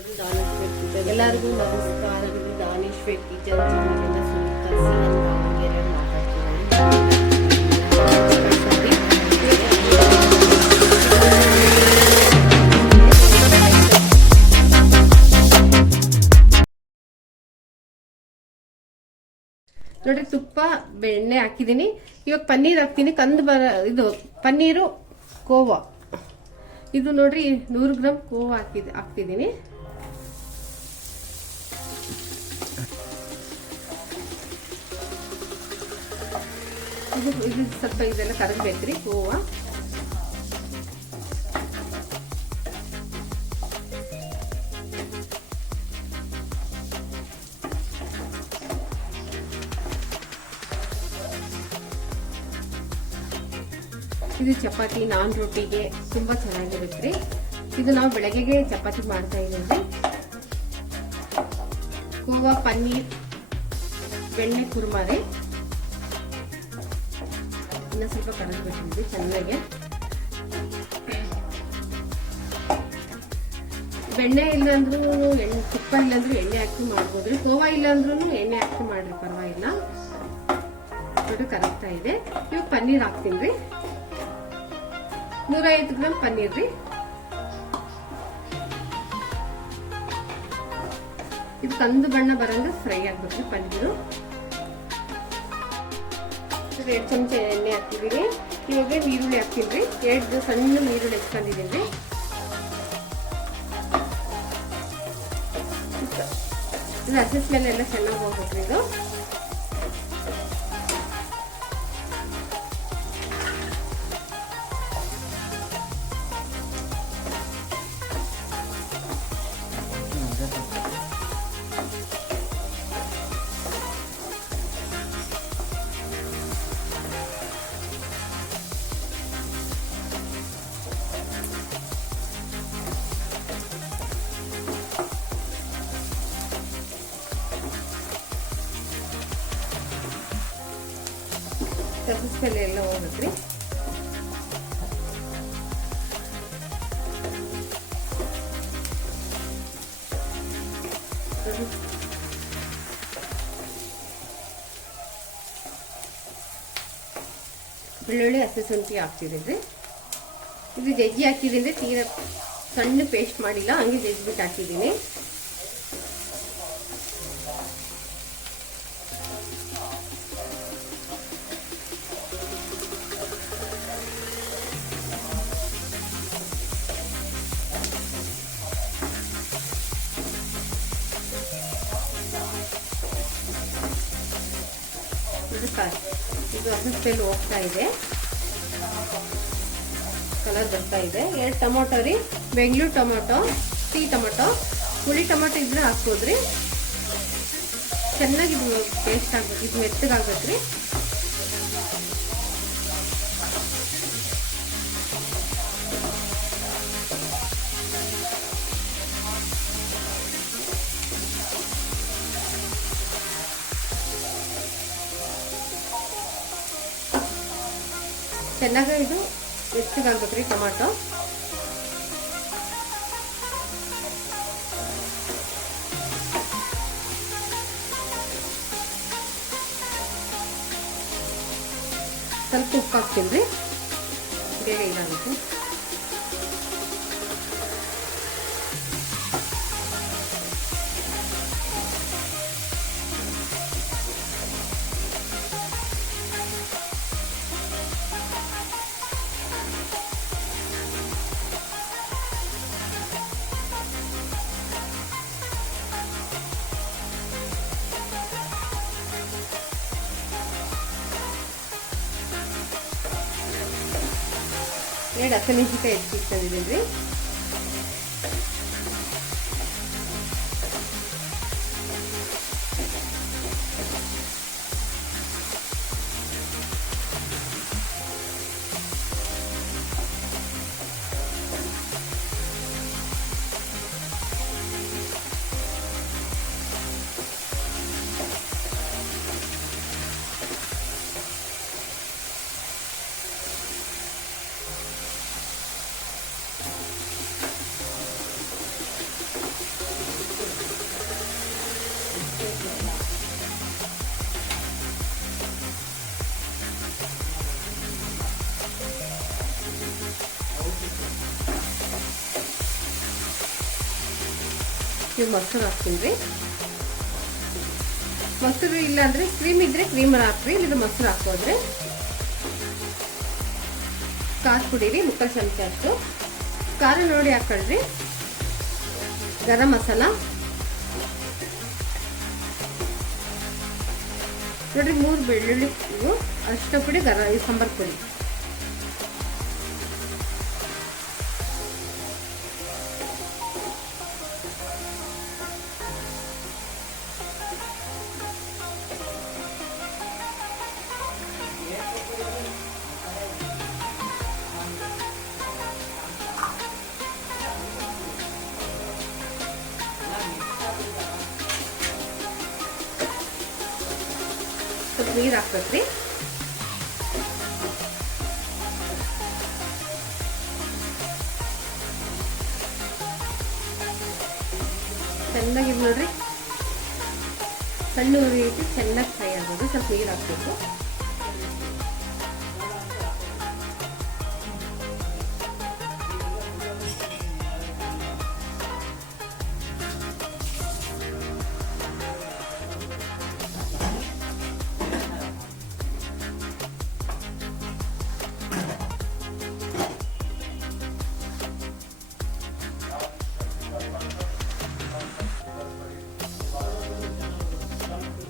ಎಲ್ಲರಿಗೂ ನಮಸ್ಕಾರಗಳು. Daneshwar kitchen ಚಾನಲಿಂದ Sunita CN Davanagere ಮಾತಾಡ್ತಿದ್ದೀನಿ. ನೋಡಿ, ತುಪ್ಪ ಬೆಣ್ಣೆ ಹಾಕಿದ್ದೀನಿ. ಇವಾಗ ಪನ್ನೀರ್ ಹಾಕ್ತೀನಿ. ಇದು ಪನ್ನೀರು ಕೋವಾ. ಇದು ನೋಡ್ರಿ 100 ಗ್ರಾಮ್ ಕೋವಾ ಹಾಕ್ತಿದ್ದೀನಿ. ಇದು ಸ್ವಲ್ಪ ಇದೆಲ್ಲ ಕರಗಬೇಕ್ರಿ ಕೋವಾ. ಇದು ಚಪಾತಿ ನಾನ್ ರೊಟ್ಟಿಗೆ ತುಂಬಾ ಚೆನ್ನಾಗಿರುತ್ತೆ. ಇದು ನಾವು ಬೆಳಗ್ಗೆಗೆ ಚಪಾತಿ ಮಾಡ್ತಾ ಇದ್ದೀವಿ. ಕೋವಾ ಪನ್ನೀರ್ ಬೆಣ್ಣೆ ಕುರ್ಮಾರಿ ಇನ್ನ ಸ್ವಲ್ಪ ಕರಗಬೇಕಿದೆ ಚೆನ್ನಾಗಿ. ಬೆಣ್ಣೆ ಇಲ್ಲಾಂದ್ರೂ ತುಪ್ಪ ಇಲ್ಲಾಂದ್ರೂ ಎಣ್ಣೆ ಹಾಕಿ ಮಾಡ್ಬೋದ್ರಿ. ಕೋವಾ ಇಲ್ಲಾಂದ್ರೂ ಎಣ್ಣೆ ಹಾಕಿ ಮಾಡ್ರಿ, ಪರವಾಗಿಲ್ಲ. ನೋಡಿ ಕರಗ್ತಾ ಇದೆ. ಇವಾಗ ಪನ್ನೀರ್ ಹಾಕ್ತೀನಿ. 150 ಗ್ರಾಮ್ ಪನ್ನೀರ್ ರೀ. ಇದು ಕಂದು ಬಣ್ಣ ಬರಂಗ ಫ್ರೈ ಆಗ್ಬೇಕು ಪನ್ನೀರು. 2 ಚಮಚ ಎಣ್ಣೆ ಹಾಕ್ತಿದೀನಿ. ಇವಾಗ ಈರುಳ್ಳಿ ಹಾಕ್ತೀನಿ. 2 ಸಣ್ಣ ಈರುಳ್ಳಿ ಹೆಚ್ಕೊಂಡಿದೀನಿ. ಇದು ಹಸಿ ಸ್ಮೆಲ್ ಎಲ್ಲ ಚೆನ್ನಾಗಿ ಹೋಗ್ಬೇಕ್ರಿ. ಇದು ಸ್ಮೆಲ್ ಎಲ್ಲ ಹೋಗ್ಬೇಕ್ರಿ. ಬೆಳ್ಳುಳ್ಳಿ ಹಸಿ ಶುಂಠಿ ಹಾಕ್ತಿದ್ದೀನಿ. ಇದು ಜಜ್ಜಿ ಹಾಕಿದ್ದೀನಿ. ತೀರಾ ಸಣ್ಣ ಪೇಸ್ಟ್ ಮಾಡಿಲ್ಲ, ಹಂಗೆ ಜಜ್ಜಿಬಿಟ್ಟು ಹಾಕಿದ್ದೀನಿ. ಇದು ಹಸಿ ಸ್ಮೆಲ್ ಹೋಗ್ತಾ ಇದೆ, ಕಲರ್ ಬರ್ತಾ ಇದೆ. 2 ಟೊಮೊಟೊ ರೀ. ಬೆಂಗಳೂರು ಟೊಮೊಟೊ, ಟೀ ಟೊಮೊಟೊ, ಹುಳಿ ಟೊಮೊಟೊ ಇದ್ರೆ ಹಾಕ್ಬೋದ್ರಿ. ಚೆನ್ನಾಗಿ ಇದು ಪೇಸ್ಟ್ ಆಗ್ಬೇಕು, ಇದು ಮೆತ್ತಗಾಗ್ಬೇಕ್ರಿ. ಚೆನ್ನಾಗಿ ಇದು ಮೆತ್ತಗಾಗ್ಬೇಕ್ರಿ ಟೊಮಾಟೊ. ಸ್ವಲ್ಪ ಉಪ್ಪು ಹಾಕ್ತೀನಿ. ಬೇಗ ಇದಾಗುತ್ತೆ. ಹಸಿಮೆಣಸಿನಕಾಯಿ ಹೆಚ್ಚಿಟ್ಕೊಂಡಿದ್ದೀನಿ. ಇದು ಮೊಸರು ಹಾಕ್ತೀನಿ ರೀ. ಮೊಸರು ಇಲ್ಲ ಅಂದರೆ ಕ್ರೀಮ್ ಇದ್ದರೆ ಕ್ರೀಮಲ್ಲಿ ಹಾಕ್ರಿ, ಇದು ಮೊಸರು ಹಾಕೋದ್ರೆ. ಖಾರ ಪುಡಿ ರೀ 3 ಚಮಚ ಅಷ್ಟು. ಖಾರ ನೋಡಿ ಹಾಕೊಳ್ರಿ. ಗರಂ ಮಸಾಲ ನೋಡಿರಿ 3 ಬೆಳ್ಳುಳ್ಳಿ, ಇವು ಅರಿಶಿನ ಪುಡಿ, ಸಾಂಬಾರು ಪುಡಿ. ಸ್ವಲ್ಪ ನೀರು ಹಾಕ್ಬೇಕ್ರಿ. ಚೆನ್ನಾಗಿ ನೋಡ್ರಿ, ಸಣ್ಣ ಉರಿ ಇಟ್ಟು ಚೆನ್ನಾಗಿ ಫ್ರೈ ಆಗೋದು. ಸ್ವಲ್ಪ ನೀರು ಹಾಕ್ಬೇಕು.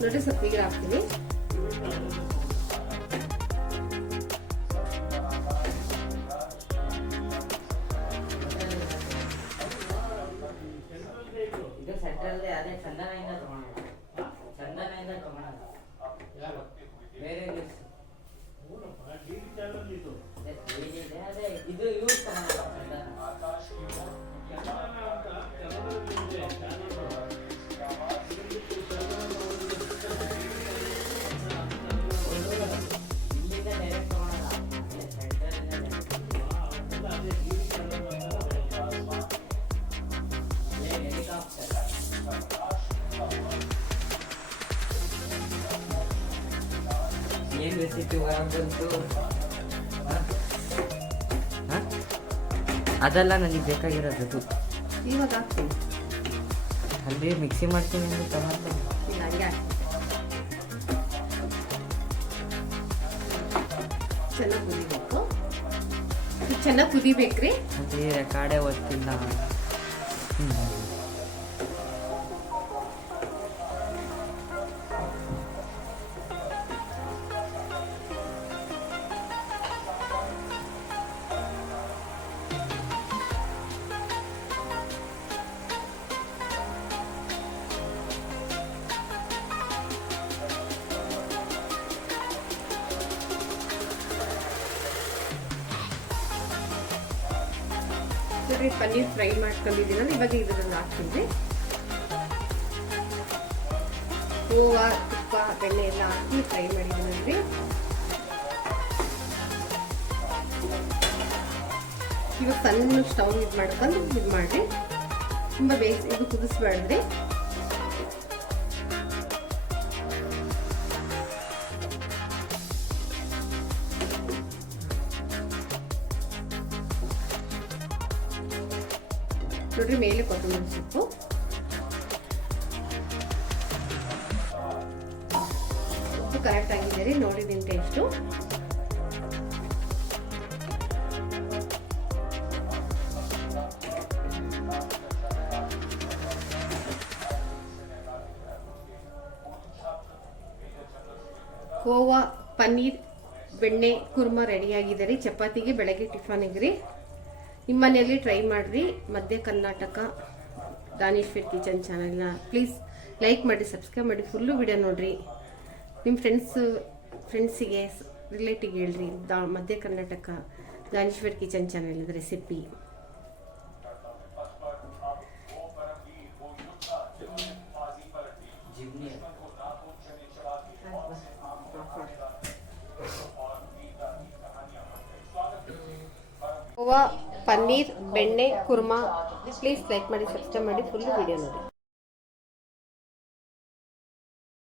ನೋಡಿ ಸ್ವಲ್ಪ ನೀರು ಹಾಕ್ತೀನಿ. ಏನು ರೆಸಿಪಿ ಬಂತು ಅದೆಲ್ಲ ನನಗೆ ಬೇಕಾಗಿರೋದು. ಇವಾಗ ಹಾಕ್ತೀನಿ, ಅಲ್ಲಿ ಮಿಕ್ಸಿ ಮಾಡ್ತೀನಿ ಅಂದರೆ ಟೊಮಾಟೊ ಹಂಗೆ ಹಾಕ್ತೀನಿ. ಚೆನ್ನಾಗಿ ಕುದಿಬೇಕು, ಚೆನ್ನಾಗಿ ಕುದಿಬೇಕ್ರಿ. ಅದೇ ರೆಕಾರ್ಡೇ ಓದ್ತಿಲ್ಲ. ಪನ್ನೀರ್ ಫ್ರೈ ಮಾಡ್ಕೊಂಡಿದ್ದೀನಲ್ಲ, ಇವಾಗ ಇದರಲ್ಲಿ ಹಾಕ್ತೀನಿ. ಹೂವು, ತುಪ್ಪ, ಬೆಣ್ಣೆ ಎಲ್ಲ ಹಾಕಿ ಫ್ರೈ ಮಾಡಿದ್ದೀನಿ. ಇವಾಗ ಸಣ್ಣ ಸ್ಟವ್ ಇದು ಮಾಡ್ಕೊಂಡು ಇದು ಮಾಡಿ, ತುಂಬ ಇದು ಕುದಿಸ್ಬೇಡ್ರಿ. ನೋಡ್ರಿ ಮೇಲೆ ಕೊತ್ತಂಬರಿ ಸೊಪ್ಪು, ಉಪ್ಪು ಕರೆಕ್ಟ್ ಆಗಿದೆ ರೀ. ನೋಡಿದ್ದೀನಿ ಟೇಸ್ಟು. ಕೋವಾ ಪನ್ನೀರ್ ಬೆಣ್ಣೆ ಕುರ್ಮಾ ರೆಡಿಯಾಗಿದೆ ರೀ. ಚಪಾತಿಗೆ, ಬೆಳಗ್ಗೆ ಟಿಫನಿಗೆ ರೀ. ನಿಮ್ಮ ಮನೆಯಲ್ಲಿ ಟ್ರೈ ಮಾಡಿರಿ. ಮಧ್ಯ ಕರ್ನಾಟಕ ದಾನೇಶ್ವರ್ ಕಿಚನ್ ಚಾನಲ್ನ ಪ್ಲೀಸ್ ಲೈಕ್ ಮಾಡಿ, ಸಬ್ಸ್ಕ್ರೈಬ್ ಮಾಡಿ, ಫುಲ್ಲು ವಿಡಿಯೋ ನೋಡಿರಿ. ನಿಮ್ಮ ಫ್ರೆಂಡ್ಸಿಗೆ ರಿಲೇಟಿವ್ ಹೇಳ್ರಿ. ಮಧ್ಯ Karnataka Daneshwar kitchen channel recipe. Khoa paneer ಬೆಣ್ಣೆ ಕುರ್ಮಾ ಪ್ಲೀಸ್ ಲೈಕ್ ಮಾಡಿ, ಸಬ್ಸ್ಕ್ರೈಬ್ ಮಾಡಿ, ಫುಲ್ ವಿಡಿಯೋ ನೋಡಿ.